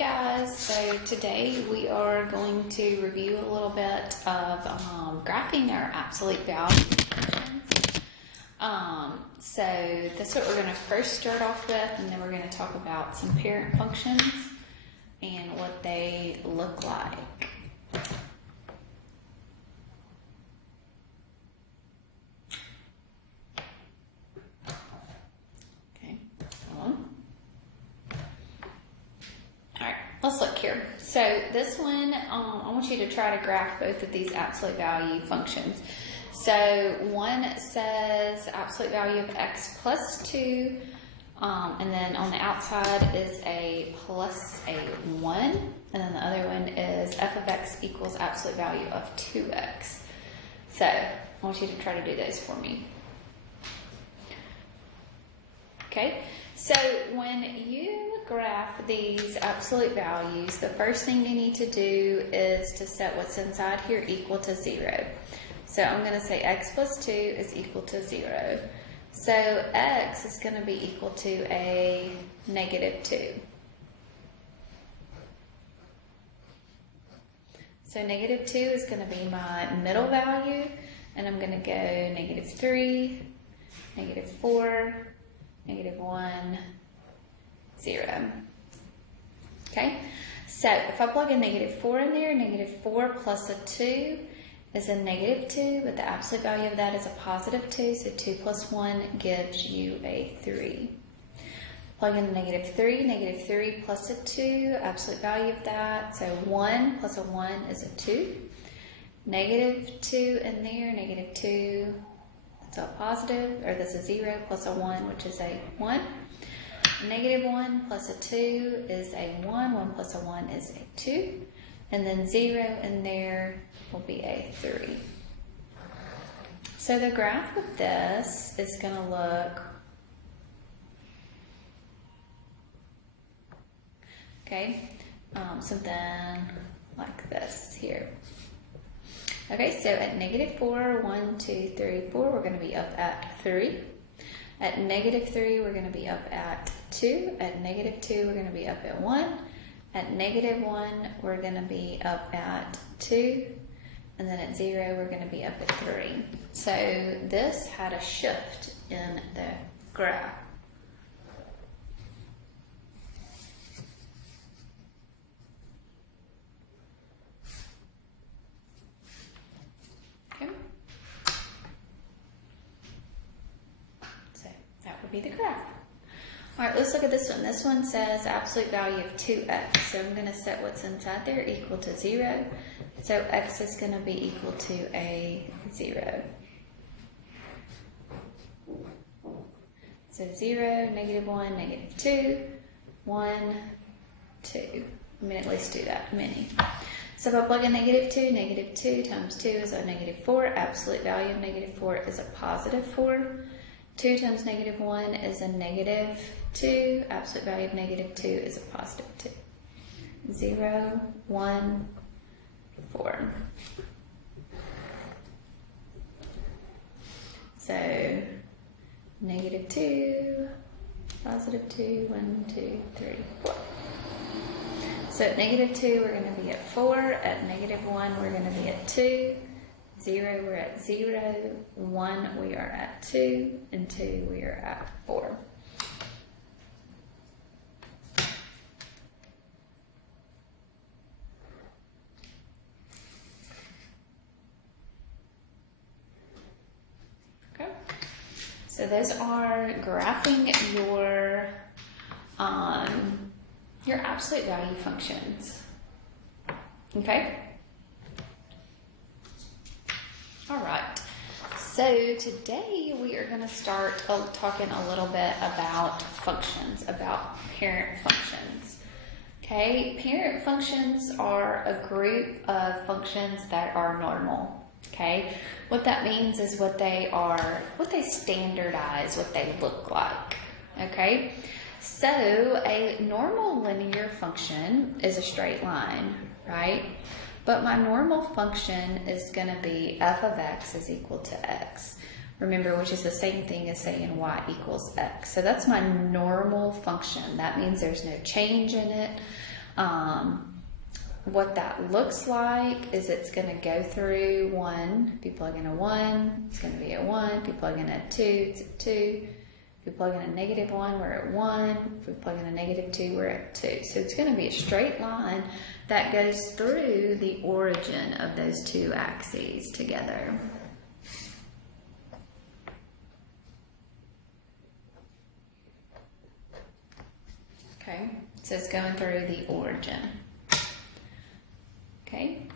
guys, so today we are going to review a little bit of graphing our absolute value functions. So that's what we're going to first start off with, and then we're going to talk about some parent functions and what they look like. Let's look here. So this one, I want you to try to graph both of these absolute value functions. So one says absolute value of x plus 2, and then on the outside is a plus a 1, and then the other one is f of x equals absolute value of 2x. So I want you to try to do those for me. Okay. So when you graph these absolute values, the first thing you need to do is to set what's inside here equal to 0. So I'm going to say x plus 2 is equal to 0. So x is going to be equal to a negative 2. So negative 2 is going to be my middle value, and I'm going to go negative 3, negative 4, negative 1, 0. Okay, so if I plug a negative 4 in there, negative 4 plus a 2 is a negative 2, but the absolute value of that is a positive 2, so 2 plus 1 gives you a 3. Plug in negative 3 plus a 2, absolute value of that, so 1 plus a 1 is a 2. Negative 2 in there, negative 2, that's all positive, or that's a 0 plus a 1, which is a 1. Negative 1 plus a 2 is a 1. 1 plus a 1 is a 2. And then 0 in there will be a 3. So the graph of this is going to look, something like this here. Okay, so at negative 4, 1, 2, 3, 4, we're going to be up at 3. At negative 3, we're going to be up at 2. At negative 2, we're going to be up at 1. At negative 1, we're going to be up at 2. And then at 0, we're going to be up at 3. So this had a shift in the graph. Be the graph. All right, let's look at this one. This one says absolute value of 2x. So I'm going to set what's inside there equal to 0. So x is going to be equal to a 0. So 0, negative 1, negative 2, 1, 2. I'm going to at least do that many. So if I plug in negative 2 times 2 is a negative 4. Absolute value of negative 4 is a positive 4. 2 times negative 1 is a negative 2. Absolute value of negative 2 is a positive 2. 0, 1, 4. So negative 2, positive 2, 1, 2, 3, 4. So at negative 2, we're going to be at 4. At negative 1, we're going to be at 2. 0, we're at 0, 1, we are at 2, and 2, we are at 4. Okay, so those are graphing your absolute value functions. Okay. All right, so today we are going to start talking a little bit about functions, about parent functions. Okay, parent functions are a group of functions that are normal. Okay, what that means is what they standardize, what they look like. Okay, so a normal linear function is a straight line, right? But my normal function is going to be f of x is equal to x. Remember, which is the same thing as saying y equals x. So that's my normal function. That means there's no change in it. what that looks like is it's going to go through 1. If you plug in a 1, it's going to be a 1. If you plug in a 2, it's a 2. If you plug in a -1, we're at 1. If we plug in a -2, we're at 2. So it's going to be a straight line that goes through the origin of those two axes together. Okay, so it's going through the origin. Okay,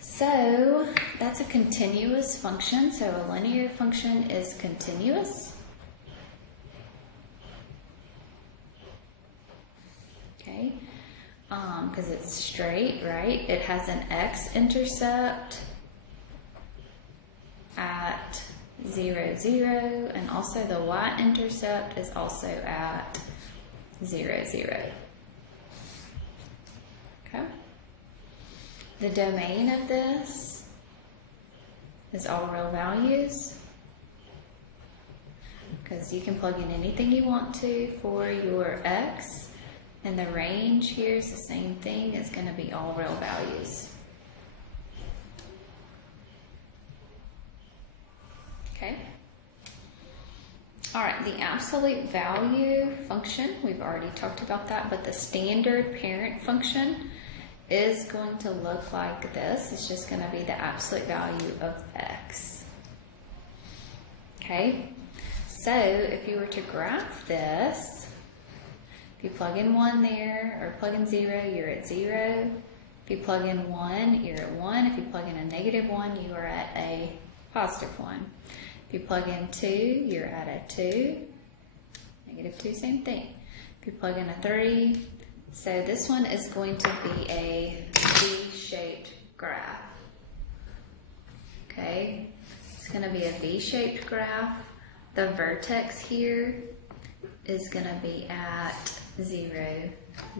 so that's a continuous function. So a linear function is continuous. Okay, because it's straight, right? It has an x-intercept at 0, 0, and also the y-intercept is also at 0, 0. Okay. The domain of this is all real values, because you can plug in anything you want to for your x, and the range here is the same thing. It's going to be all real values. Okay. All right, the absolute value function, we've already talked about that, but the standard parent function is going to look like this. It's just going to be the absolute value of x. Okay, so if you were to graph this, if you plug in 1 there, or plug in 0, you're at 0. If you plug in 1, you're at 1. If you plug in a -1, you are at a +1. If you plug in 2, you're at a 2. -2, same thing. If you plug in a 3, so this one is going to be a V-shaped graph. Okay, it's going to be a V-shaped graph. The vertex here is going to be at 0,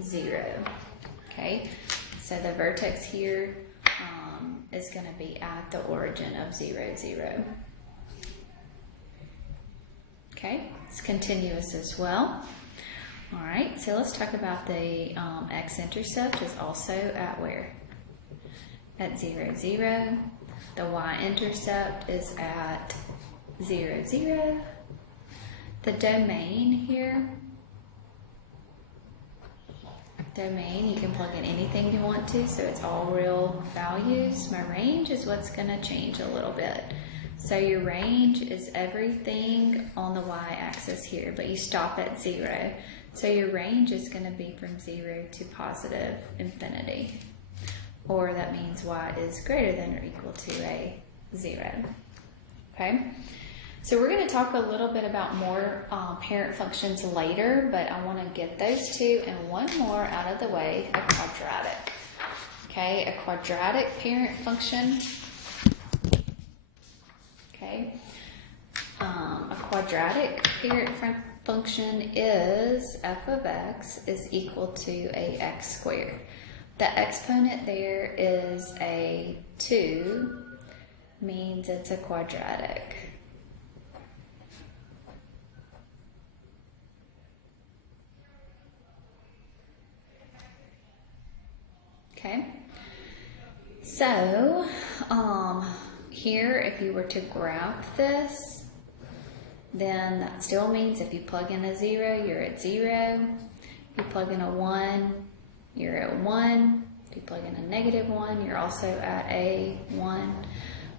0. Okay, so the vertex here is going to be at the origin of 0, 0. Okay, it's continuous as well. All right, so let's talk about the x-intercept is also at where? At 0, 0. The y-intercept is at 0, 0. The domain here, domain, you can plug in anything you want to, so it's all real values. My range is what's going to change a little bit. So your range is everything on the y-axis here, but you stop at 0. So your range is going to be from 0 to positive infinity. Or that means y is greater than or equal to a 0. Okay? So we're going to talk a little bit about more parent functions later, but I want to get those two and one more out of the way, a quadratic. Okay, a quadratic parent function. Okay, a quadratic parent function is f of x is equal to a x squared. The exponent there is a 2, means it's a quadratic. Okay, so here if you were to graph this, then that still means if you plug in a 0, you're at 0. If you plug in a 1, you're at 1. If you plug in a -1, you're also at a 1.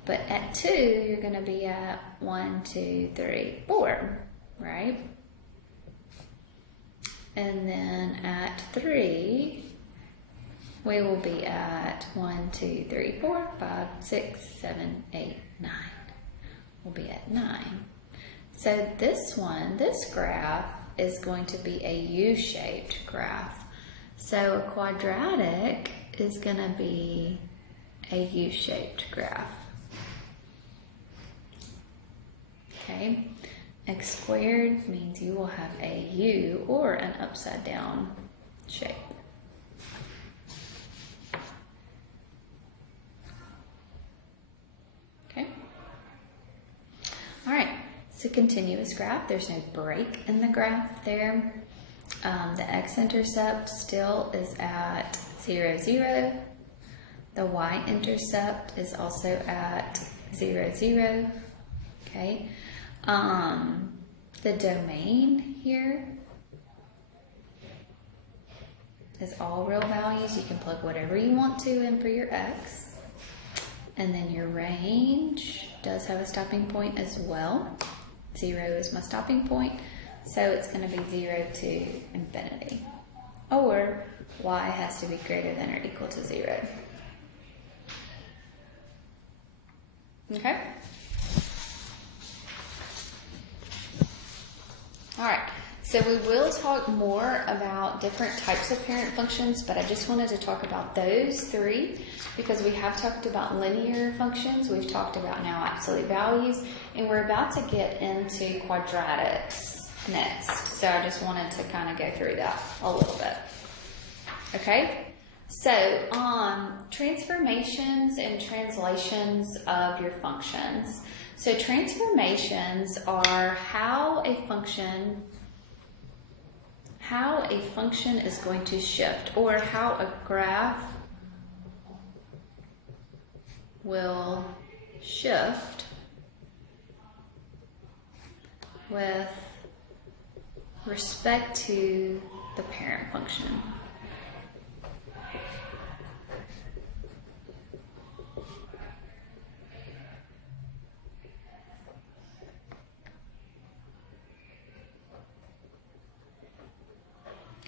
But at 2, you're going to be at 1, 2, 3, 4, right? And then at 3, we will be at 1, 2, 3, 4, 5, 6, 7, 8, 9. We'll be at 9. So this one, this graph is going to be a U-shaped graph. So a quadratic is going to be a U-shaped graph. Okay, x squared means you will have a U or an upside down shape. Okay. All right, it's a continuous graph. There's no break in the graph there. The x-intercept still is at 0, 0. The y-intercept is also at 0, 0. Okay. The domain here is all real values. You can plug whatever you want to in for your x. And then your range does have a stopping point as well. 0 is my stopping point. So it's going to be 0 to infinity. Or y has to be greater than or equal to 0. Okay? Alright, so we will talk more about different types of parent functions, but I just wanted to talk about those three because we have talked about linear functions, we've talked about now absolute values, and we're about to get into quadratics next. So I just wanted to kind of go through that a little bit. Okay? So, transformations and translations of your functions. So transformations are how a function is going to shift, or how a graph will shift with respect to the parent function.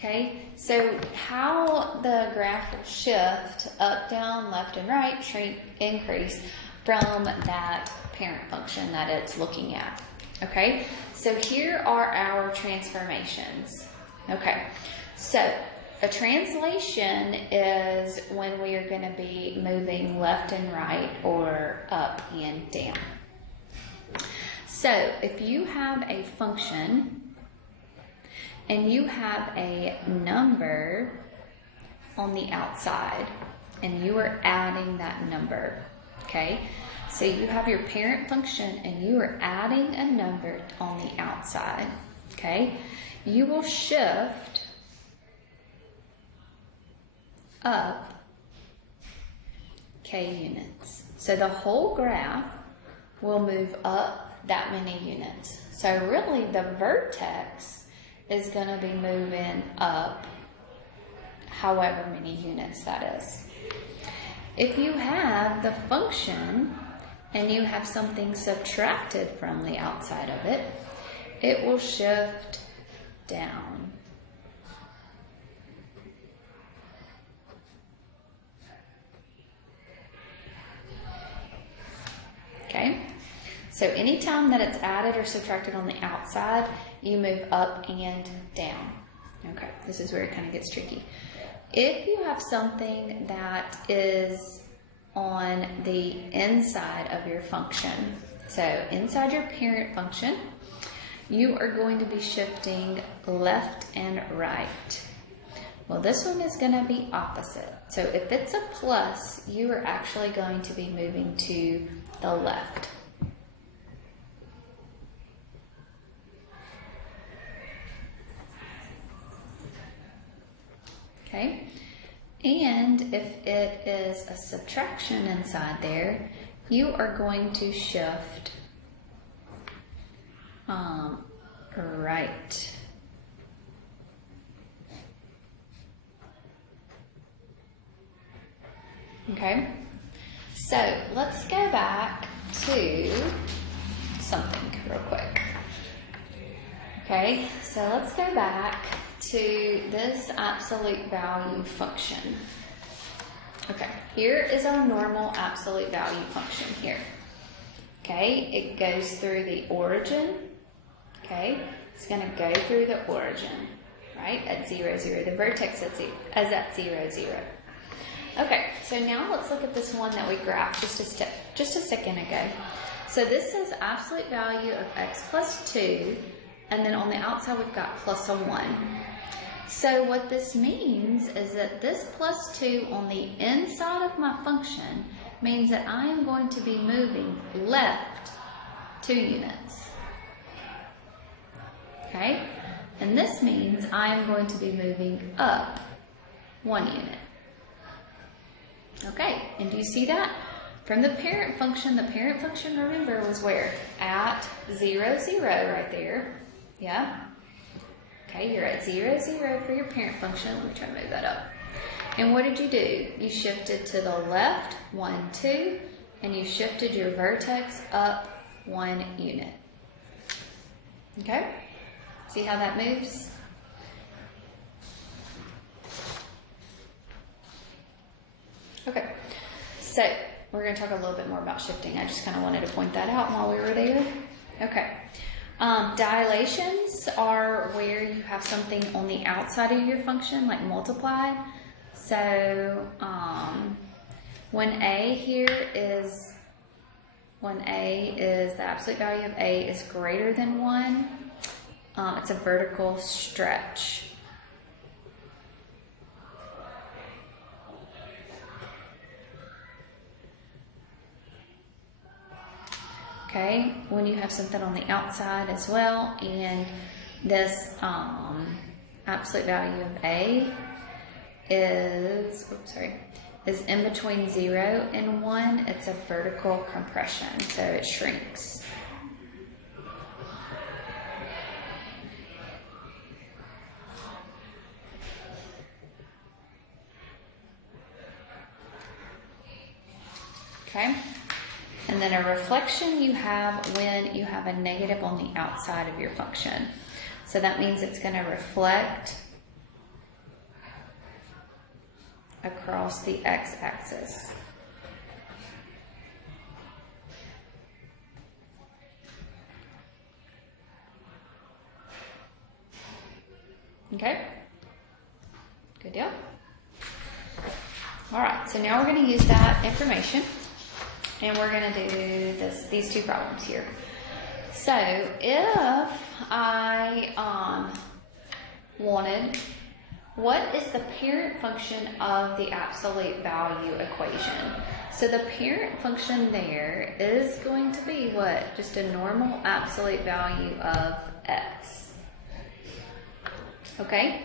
Okay, so how the graph will shift up, down, left, and right, shrink, increase from that parent function that it's looking at. Okay, so here are our transformations. Okay, so a translation is when we are going to be moving left and right or up and down. So if you have a function and you have a number on the outside, and you are adding that number, okay? So you have your parent function, and you are adding a number on the outside, okay? You will shift up k units. So the whole graph will move up that many units. So really the vertex is going to be moving up however many units that is. If you have the function and you have something subtracted from the outside of it, it will shift down. Okay? So anytime that it's added or subtracted on the outside, you move up and down. Okay, this is where it kind of gets tricky. If you have something that is on the inside of your function, so inside your parent function, you are going to be shifting left and right. Well, this one is going to be opposite. So if it's a plus, you are actually going to be moving to the left. Okay, and if it is a subtraction inside there, you are going to shift right. Okay, so let's go back to something real quick. Okay, so let's go back to this absolute value function. Okay, here is our normal absolute value function here. Okay, it goes through the origin. Okay, it's going to go through the origin, right, at 0, 0. The vertex is at 0, 0. Okay, so now let's look at this one that we graphed just a second ago. So this is absolute value of x plus 2, and then on the outside we've got plus a 1. So what this means is that this plus 2 on the inside of my function means that I am going to be moving left 2 units. Okay? And this means I am going to be moving up 1 unit. Okay, and do you see that? From the parent function, remember, was where? At 0, 0 right there. Yeah? Okay, you're at 0, 0 for your parent function. Let me try to move that up. And what did you do? You shifted to the left, 1, 2, and you shifted your vertex up 1 unit. Okay? See how that moves? Okay, so we're going to talk a little bit more about shifting. I just kind of wanted to point that out while we were there. Okay. Dilations are where you have something on the outside of your function, like multiplied. So when A is the absolute value of A is greater than 1, it's a vertical stretch. Okay, when you have something on the outside as well, and this absolute value of A is in between 0 and 1, it's a vertical compression, so it shrinks. Okay. And then a reflection you have when you have a negative on the outside of your function. So that means it's going to reflect across the x-axis. Okay? Good deal? All right, so now we're going to use that information. And we're going to do these two problems here. So if I wanted, what is the parent function of the absolute value equation? So the parent function there is going to be what? Just a normal absolute value of x. Okay?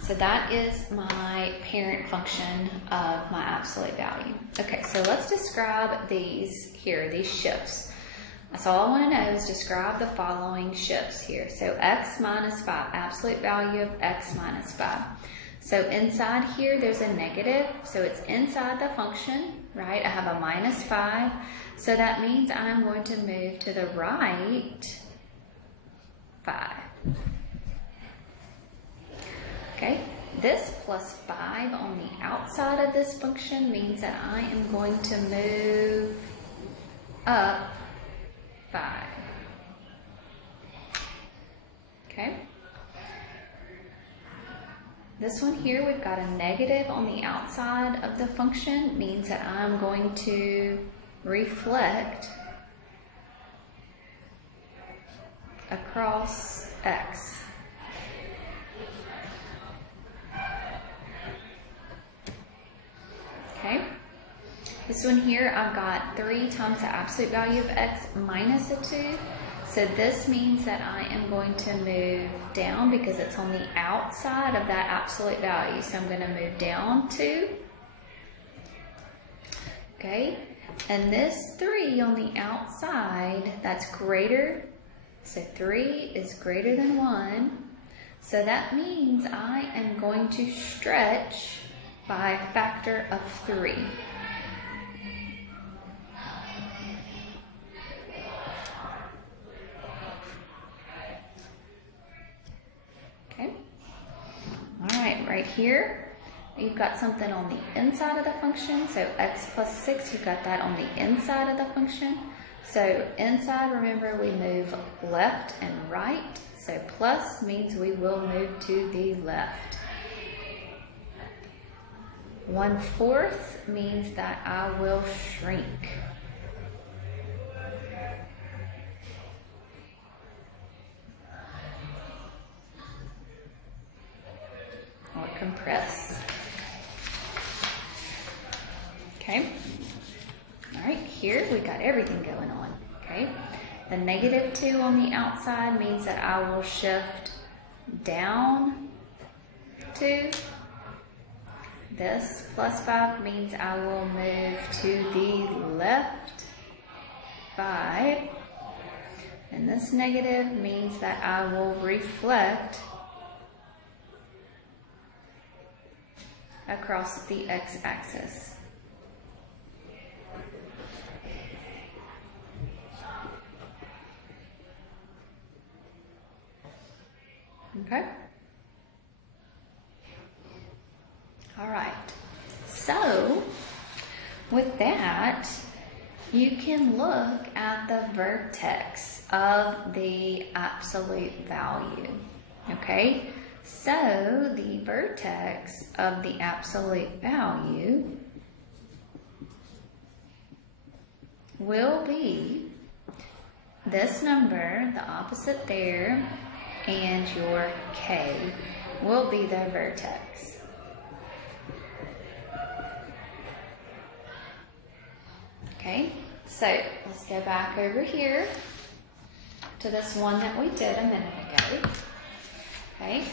So that is my parent function of my absolute value. Okay, so let's describe these here, these shifts. That's all I want to know is describe the following shifts here. So x minus 5, absolute value of x minus 5. So inside here there's a negative, so it's inside the function, right? I have a minus 5, so that means I'm going to move to the right 5. Okay, this plus 5 on the outside of this function means that I am going to move up 5. Okay. This one here, we've got a negative on the outside of the function, means that I'm going to reflect across x. Okay, this one here, I've got 3 times the absolute value of x minus a 2. So this means that I am going to move down because it's on the outside of that absolute value. So I'm going to move down 2. Okay, and this 3 on the outside, that's greater. So 3 is greater than 1. So that means I am going to stretch by a factor of 3. Okay. All right, right here, you've got something on the inside of the function. So x plus 6, you've got that on the inside of the function. So inside, remember, we move left and right. So plus means we will move to the left. 1/4 means that I will shrink. Or compress. Okay. All right, here we got everything going on. Okay. The -2 on the outside means that I will shift down 2. This +5 means I will move to the left 5. And this negative means that I will reflect across the x-axis. Okay? All right. So, with that, you can look at the vertex of the absolute value. Okay? So, the vertex of the absolute value will be this number, the opposite there, and your k will be the vertex. Okay, so let's go back over here to this one that we did a minute ago. Okay,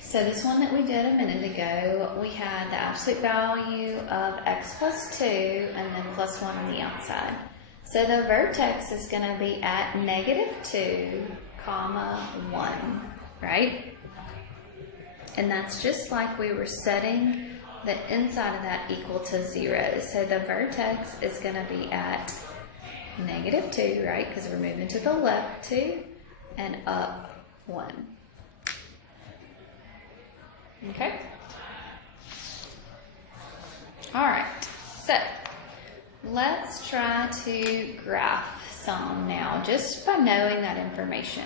so this one that we did a minute ago, we had the absolute value of x plus 2 and then plus 1 on the outside. So the vertex is going to be at -2, 1, right? And that's just like we were setting the inside of that equal to 0. So the vertex is going to be at -2, right? Because we're moving to the left 2 and up 1. Okay? All right. So let's try to graph some now, just by knowing that information.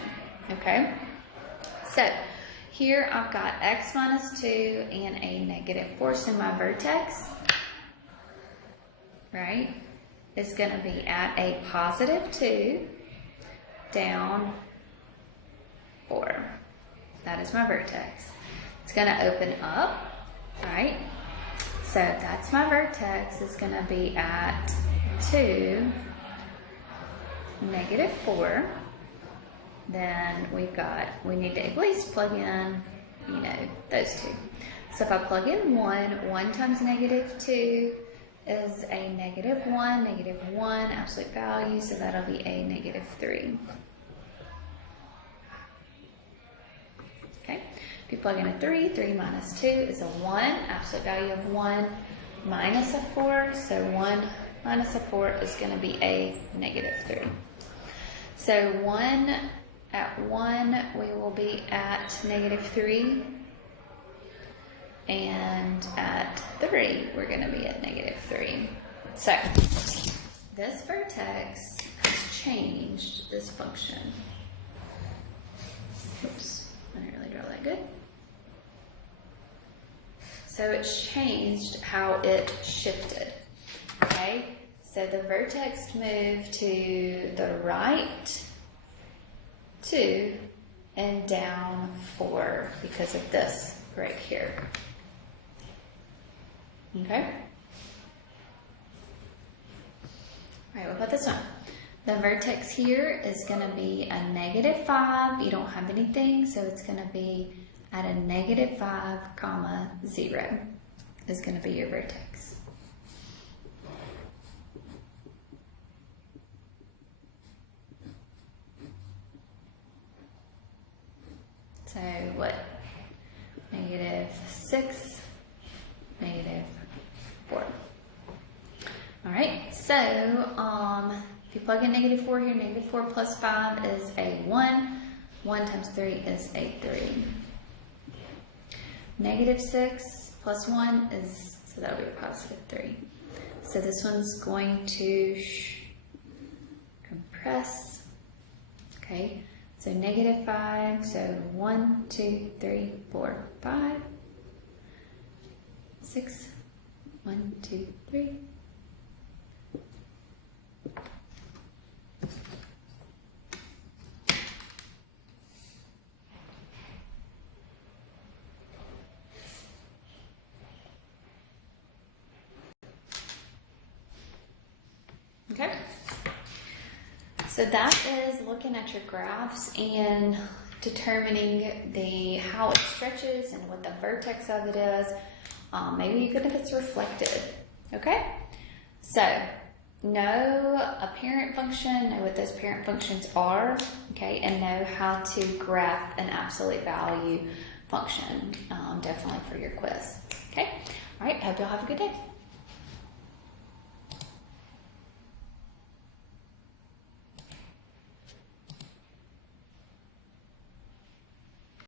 Okay? So here I've got x minus 2 and a -4. So my vertex, right, is going to be at a +2, down 4. That is my vertex. It's going to open up, right? So that's my vertex. Is going to be at 2, -4. Then we need to at least plug in, those two. So if I plug in 1 times -2 is a -1, -1, absolute value, so that'll be a -3. Okay, if you plug in a 3 minus 2 is a 1, absolute value of 1 minus a 4, so 1 minus a 4 is going to be a -3. So at 1, we will be at -3, and at 3, we're going to be at -3. So, this vertex has changed this function. Oops, I didn't really draw that good. So, it's changed how it shifted, okay? So, the vertex moved to the right 2 and down 4 because of this right here. Okay? Alright, what about this one? The vertex here is going to be a -5. You don't have anything, so it's going to be at a -5, 0 is going to be your vertex. So what? -6, -4. All right, so if you plug in -4 here, -4 plus 5 is a 1. 1 times 3 is a 3. -6 plus 1 is, so that'll be a +3. So this one's going to compress, okay? So -5, so 1, 2, 3, 4, 5, 6, 1, 2, 3. Okay. So that is looking at your graphs, and determining how it stretches and what the vertex of it is, maybe even if it's reflected, okay? So, know a parent function, know what those parent functions are, okay, and know how to graph an absolute value function, definitely for your quiz, okay? All right, hope y'all have a good day.